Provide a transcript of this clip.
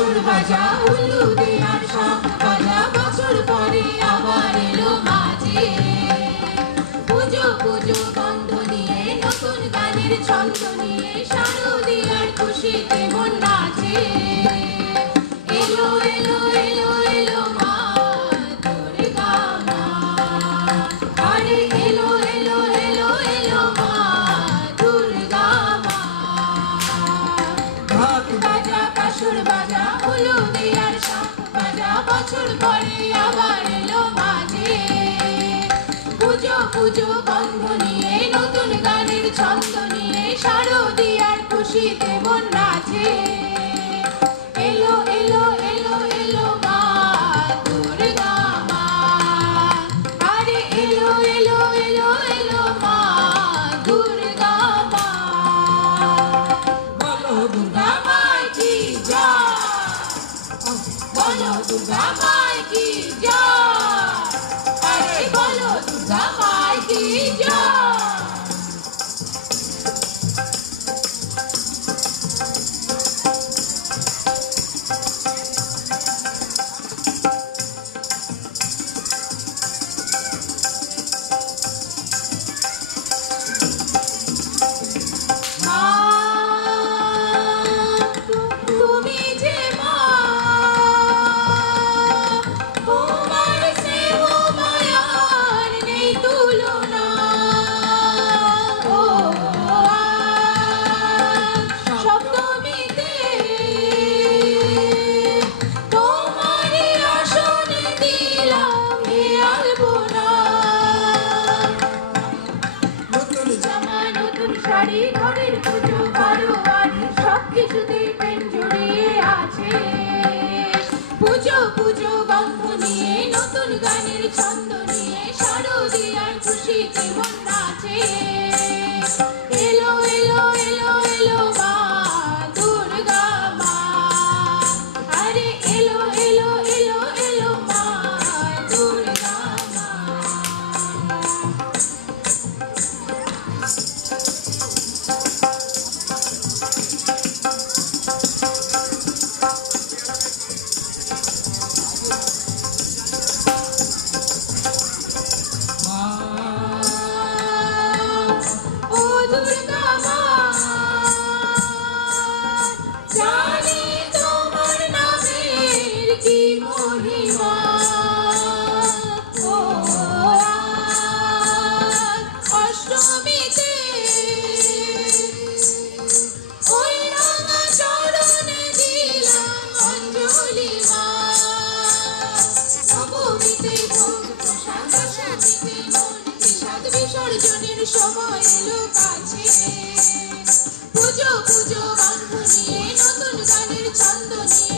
কাসর বাজা হলুদে আর শাঁখ বাজা বছর পরে আবার এলো মাঝে পুজো পুজো গন্ধ নিয়ে নতুন গানের ছন্দ নিয়ে শারদীয়ার খুশিতে মন নাচে এলো এলো এলো এলো মা দুর্গা মা আরে এলো এলো এলো এলো মা দুর্গা মা ঢাক বাজা কাসর বাজা হলুদে আর শাঁখ বাজা বছর পরে আবার এলো মাঝে পুজো পুজো গন্ধ নিয়ে নতুন গানের ছন্দ নিয়ে শারদীয়ার খুশিতে মন নাচে এলো এলো এলো এলো মা দুর্গা মা আরে এলো এলো এলো এলো মা দুর্গা মা বলো দুর্গা মাই কি জয় বলো দুর্গা মাই কি জয় আরে বলো দুর্গা মাই কি জয় মা তুমি যে মা তোমার স্নেহ মায়ার নেই তুলনা ও সপ্তমীতে তোমারই আসনে দিলাম এ আলপনা নতুন জামা নতুন শাড়ি ঘরের পুজো বারোয়ারি সবকিছুতে প্রেম জড়িয়ে আছে পুজো পুজো গন্ধ নিয়ে নতুন গানের ছন্দ নিয়ে শারদীয়ার খুশিতে মন নাচে এলো এলো এলো এলো মা দুর্গা মা আরে এলো এলো এলো এলো মা দুর্গা মা ও দুর্গা মা জানি তোমার নামের কি মহিমা ও অষ্টমীতে ওই রাঙা চরণে দিলাম অঞ্জলি মা নবমীতে ভোগ প্রসাদ দশমীতে মন বিষাদ বিসর্জনের সময় এলো কাছে পুজো পুজো গন্ধ নিয়ে নতুন গানের ছন্দ নিয়ে